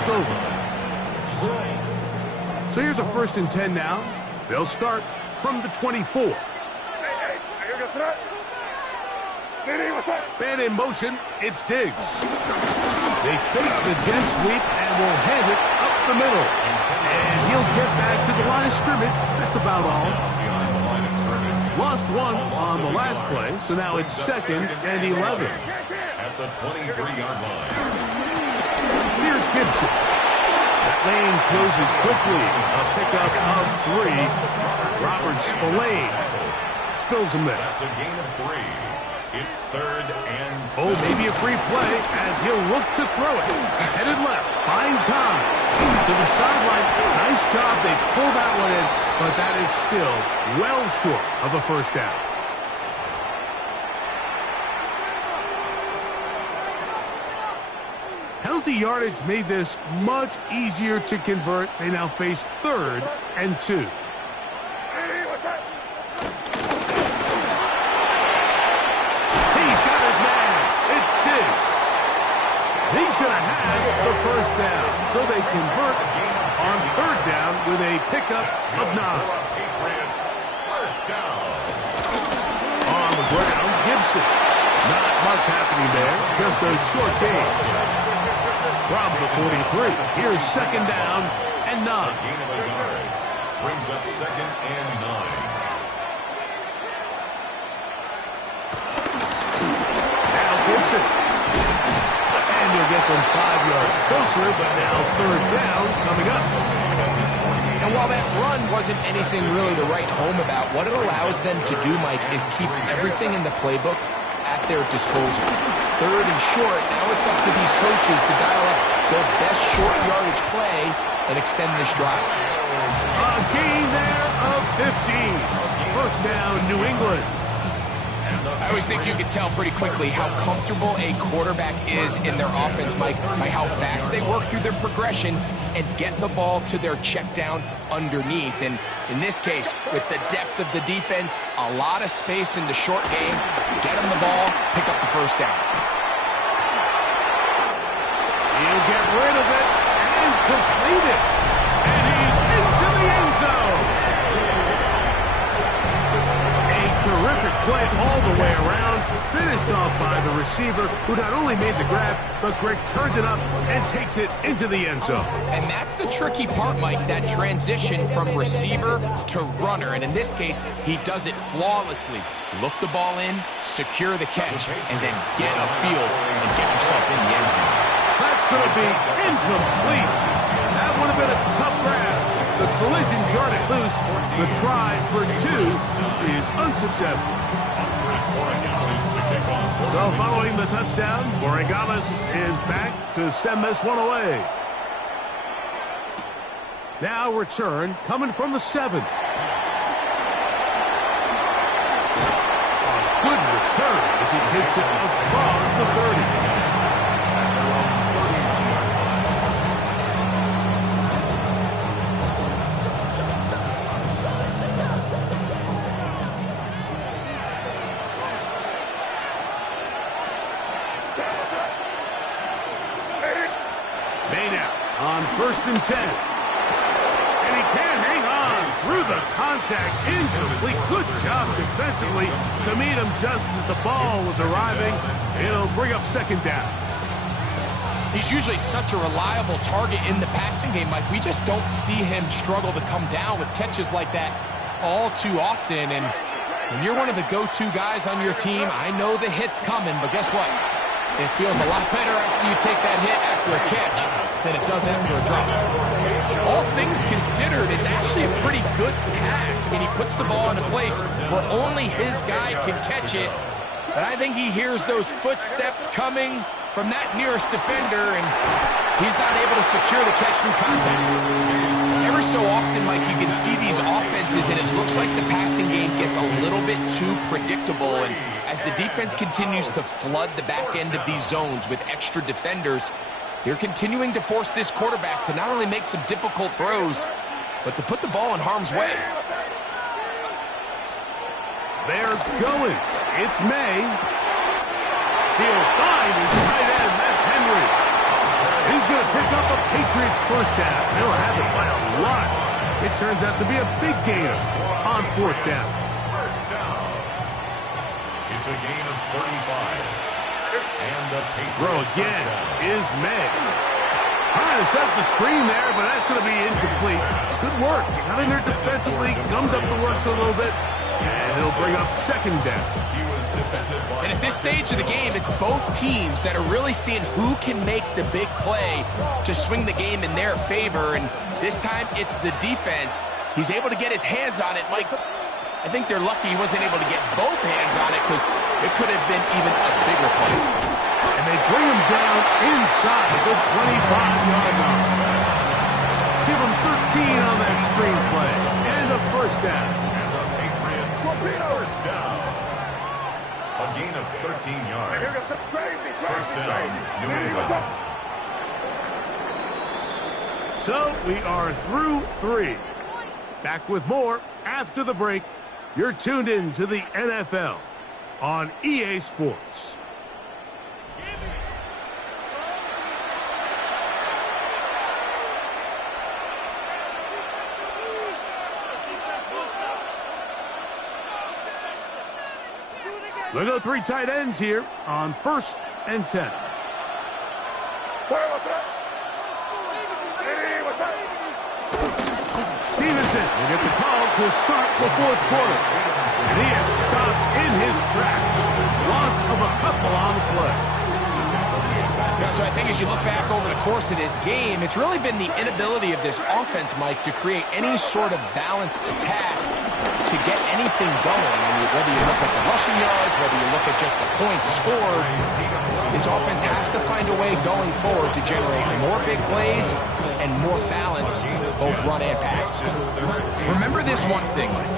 take over. So here's a 1st and 10 now. They'll start from the 24. Man in motion, it's Diggs. They fake the jet sweep and will hand it up the middle. And he'll get back to the line of scrimmage. That's about all. Lost one on the last play, so now it's 2nd and 11. At the 23-yard line. Here's Gibson. That lane closes quickly. A pickup of 3. Robert Spillane spills him there. That's a gain of 3. It's 3rd and 7. Oh, maybe a free play as he'll look to throw it. Headed left, buying time. To the sideline. Nice job. They pulled that one in, but that is still well short of a 1st down. Penalty yardage made this much easier to convert. They now face 3rd and 2. He's going to have the 1st down. So they convert on 3rd down with a pickup of 9. On the ground, Gibson. Not much happening there. Just a short gain. From the 43, here's 2nd down and 9. Gain of a yard. Brings up 2nd and 9. Now Gibson. And you'll get them 5 yards closer, but now 3rd down coming up. And while that run wasn't anything really to write home about, what it allows them to do, Mike, is keep everything in the playbook at their disposal. 3rd and short, now it's up to these coaches to dial up their best short yardage play and extend this drive. A gain there of 15. 1st down, New England. I always think you can tell pretty quickly how comfortable a quarterback is in their offense, Mike, by how fast they work through their progression and get the ball to their check down underneath. And in this case, with the depth of the defense, a lot of space in the short game, get them the ball, pick up the 1st down. He'll get rid of it and complete it. And he's into the end zone. Terrific play all the way around, finished off by the receiver, who not only made the grab, but Greg turned it up and takes it into the end zone. And that's the tricky part, Mike, that transition from receiver to runner. And in this case, he does it flawlessly. Look the ball in, secure the catch, and then get upfield and get yourself in the end zone. That's going to be incomplete. That would have been a tough grab. The collision jarred it loose. The try for 2 is unsuccessful. So following the touchdown, Borregales is back to send this one away. Now return coming from the 7. A good return as he takes it across the 30. On 1st and 10. And he can't hang on through the contact. Incomplete. Good job defensively to meet him just as the ball was arriving. It'll bring up 2nd down. He's usually such a reliable target in the passing game, Mike. We just don't see him struggle to come down with catches like that all too often. And when you're one of the go-to guys on your team, I know the hit's coming, but guess what? It feels a lot better after you take that hit after a catch than it does after a drop. All things considered, it's actually a pretty good pass. I mean, he puts the ball in a place where only his guy can catch it. But I think he hears those footsteps coming from that nearest defender, and he's not able to secure the catch through contact. Every so often, Mike, you can see these offenses, and it looks like the passing game gets a little bit too predictable. And as the defense continues to flood the back end of these zones with extra defenders, they're continuing to force this quarterback to not only make some difficult throws, but to put the ball in harm's way. They're going. It's May. He'll find his tight end. That's Henry. He's going to pick up a Patriot Patriots first down. They'll have it by a lot. It turns out to be a big gain on fourth down. First down. It's a gain of 35. And the Patriots Throw again is made. Trying to set the screen there, but that's going to be incomplete. Good work. Got in there defensively, gummed up the works a little bit, and it'll bring up second down. He was defended by... And at this stage of the game, it's both teams that are really seeing who can make the big play to swing the game in their favor. And this time, it's the defense. He's able to get his hands on it. Mike, I think they're lucky he wasn't able to get both hands on it because it could have been even a bigger play. And they bring him down inside the 25-yard line. Give him 13 on that screenplay. And a first down. And the Patriots first down. A gain of 13 yards. First down, New England. So we are through 3. Back with more after the break. You're tuned in to the NFL on EA Sports. We'll go 3 tight ends here on 1st and 10. Stevenson will get the call to start the 4th quarter. And he is stopped in his tracks. Loss of a couple on the play. Yeah, so I think as you look back over the course of this game, it's really been the inability of this offense, Mike, to create any sort of balanced attack to get anything going. I mean, whether you look at the rushing yards, whether you look at just the points scored, this offense has to find a way going forward to generate more big plays and more balance, both run and pass. Remember this one thing, Mike.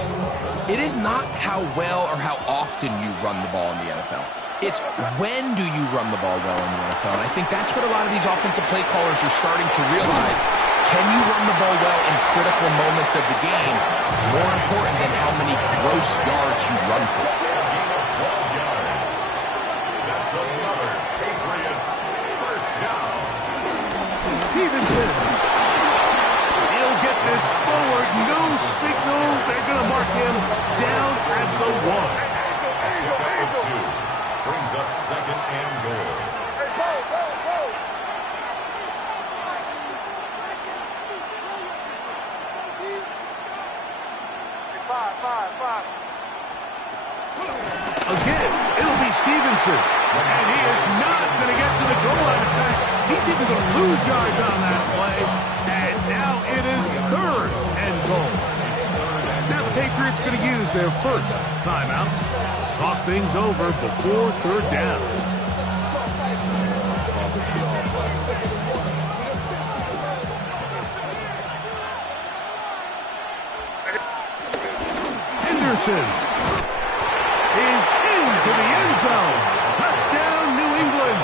It is not how well or how often you run the ball in the NFL. It's when do you run the ball well in the NFL. And I think that's what a lot of these offensive play callers are starting to realize. Can you run the ball well in critical moments of the game? More important than how many gross yards you run for. That's another Patriots first down. Stevenson. He'll get this forward. No signal. They're going to mark him down at the 1. Pickup of 2. Brings up second and goal. Again, it'll be Stevenson. And he is not going to get to the goal line. In fact, he's even going to lose yards on that play. And now it is 3rd and goal. Now the Patriots going to use their first timeout. Talk things over before 3rd down. Henderson is into the end zone. Touchdown, New England.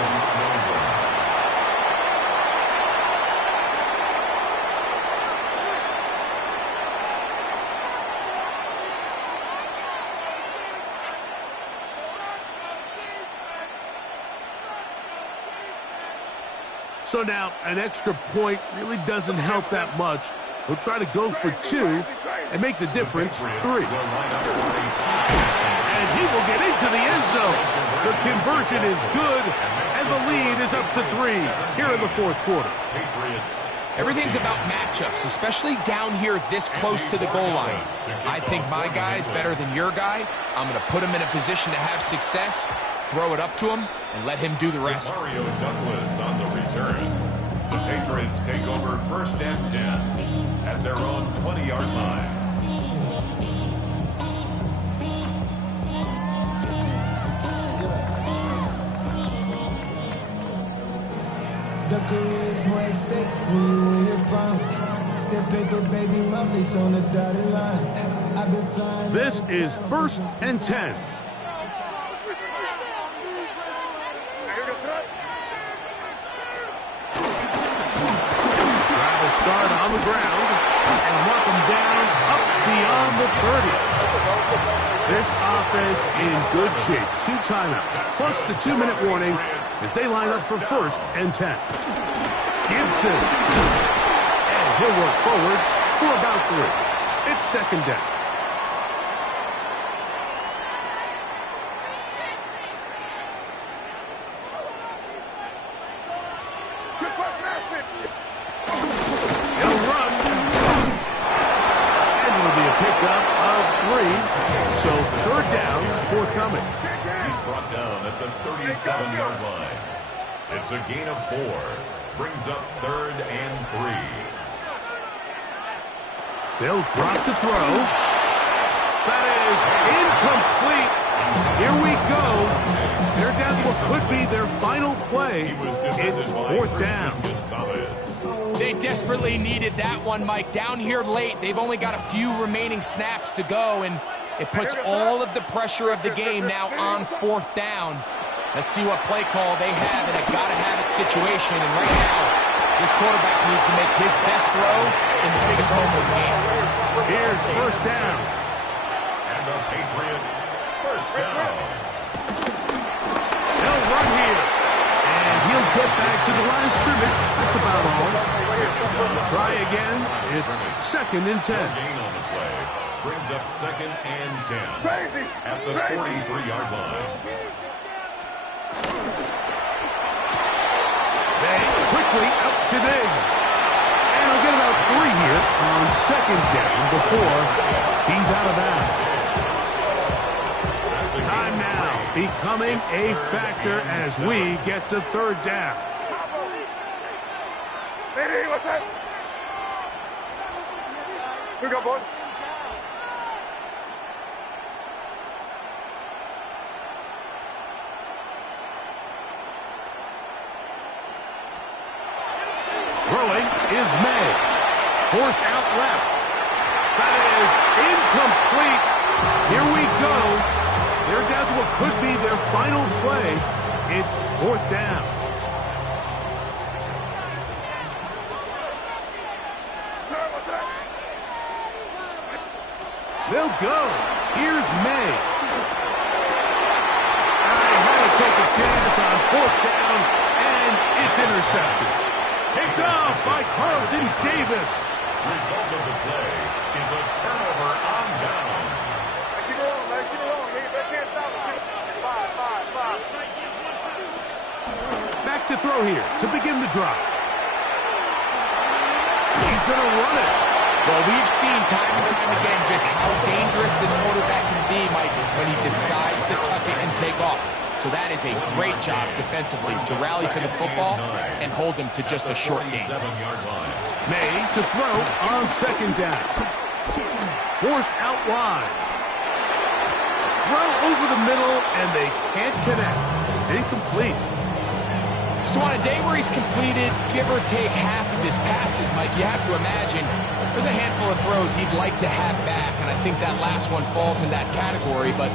So now an extra point really doesn't help that much. He'll try to go for 2 and make the difference 3. And he will get into the end zone. The conversion is good, and the lead is up to 3 here in the 4th quarter. Everything's about matchups, especially down here this close to the goal line. I think my guy's better than your guy. I'm going to put him in a position to have success, throw it up to him, and let him do the rest. Mario Douglas on the return. The Patriots take over 1st and 10 at their own 20-yard line. The career's more at stake when you're bound. That paper, baby, my face on the dotted line. I've been flying. This is 1st and 10. Travel start on the ground and mark them down up beyond the 30. This offense in good shape. 2 timeouts, plus the 2-minute warning as they line up for 1st and 10. Gibson he'll work forward for about 3. It's second down. He'll run. And it'll be a pickup of 3. So third down, forthcoming. He's brought down at the 37-yard line. It's a gain of 4. Brings up 3rd and 3. They'll drop to throw. That is incomplete. Here we go. They're down to what could be their final play. It's 4th down. They desperately needed that one, Mike. Down here late, they've only got a few remaining snaps to go, and it puts all of the pressure of the game now on 4th down. Let's see what play call they have in a gotta-have-it situation. And right now, this quarterback needs to make his best throw in the biggest moment of the game. Here's 1st down. And the Patriots, 1st down. They'll run here. And he'll get back to the line of scrimmage. That's about all. Try again. It's 2nd and 10. Gain on the play. Brings up 2nd and 10. At the 43-yard line. They quickly up to Diggs. And he'll get about 3 here on 2nd down before he's out of bounds. Time now becoming a factor as we get to 3rd down. Hey, what's that? Here we go, boys. Throwing is May. Forced out left. That is incomplete. Here we go. They're down to what could be their final play. It's 4th down. They'll go. Here's May. I had to take a chance on 4th down, and it's intercepted. Picked off by Carlton Davis. Result of the play is a turnover on downs. Keep it rolling, man. Keep it rolling. They can't stop it. 5. Back to throw here to begin the drive. He's going to run it. Well, we've seen time and time again just how dangerous this quarterback can be, Mike, when he decides to tuck it and take off. So that is a great job defensively to rally to the football and hold him to just a short game. May to throw on 2nd down. Forced out wide. Throw over the middle, and they can't connect. It's incomplete. So on a day where he's completed, give or take half of his passes, Mike, you have to imagine there's a handful of throws he'd like to have back, and I think that last one falls in that category. But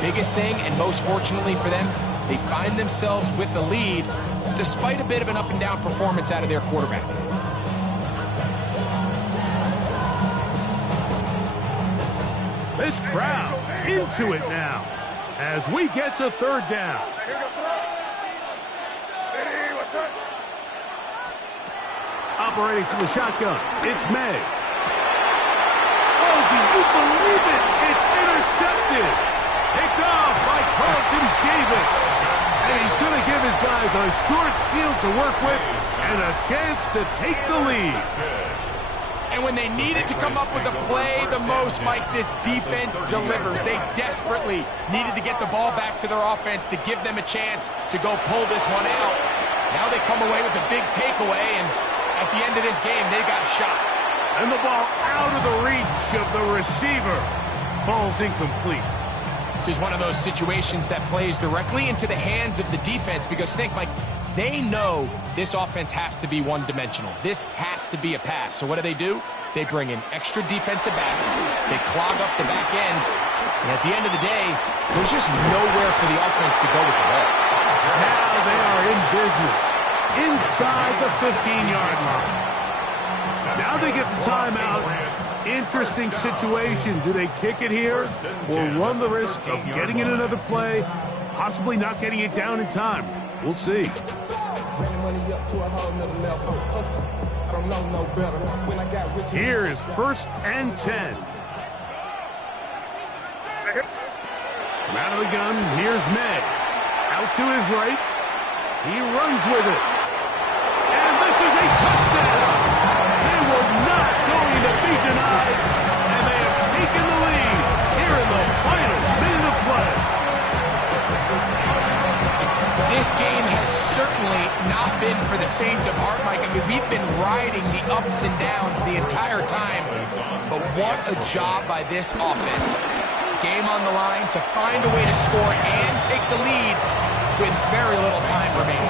biggest thing, and most fortunately for them, they find themselves with the lead despite a bit of an up-and-down performance out of their quarterback. This crowd into it now as we get to 3rd down. Operating from the shotgun, it's May. Oh, do you believe it? It's intercepted. Picked off by Carlton Davis. And he's going to give his guys a short field to work with and a chance to take the lead. And when they needed to come up with a play the most, Mike, this defense delivers. They desperately needed to get the ball back to their offense to give them a chance to go pull this one out. Now they come away with a big takeaway, and at the end of this game, they got a shot. And the ball out of the reach of the receiver. Falls incomplete. This is one of those situations that plays directly into the hands of the defense because think, Mike, they know this offense has to be one-dimensional. This has to be a pass. So what do? They bring in extra defensive backs. They clog up the back end. And at the end of the day, there's just nowhere for the offense to go with the ball. Now they are in business inside the 15-yard line. Now they get the timeout. Interesting situation. Do they kick it here or run the risk of getting in another play, possibly not getting it down in time? We'll see. Here is 1st and 10. From out of the gun, here's May. Out to his right. He runs with it. And this is a touchdown. They were not going to be denied. And they have taken the lead here in the final minute of play. This game has certainly not been for the faint of heart, Mike. I mean, we've been riding the ups and downs the entire time. But what a job by this offense. Game on the line to find a way to score and take the lead with very little time remaining.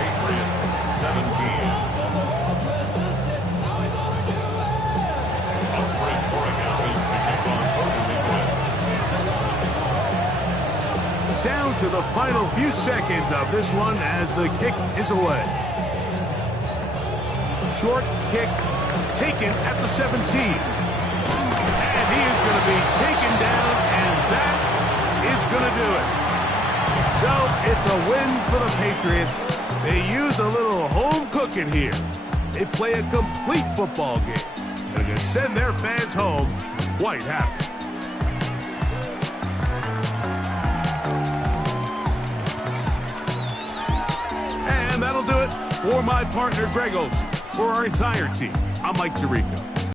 Patriots 17. Chris pouring out as the kickoff totally good. Down to the final few seconds of this one as the kick is away. Short kick taken at the 17. And he is going to be taken down, and that is going to do it. So it's a win for the Patriots. They use a little home cooking here. They play a complete football game. They're going to send their fans home quite happy. And that'll do it for my partner, Greg Olsen. For our entire team, I'm Mike Tirico.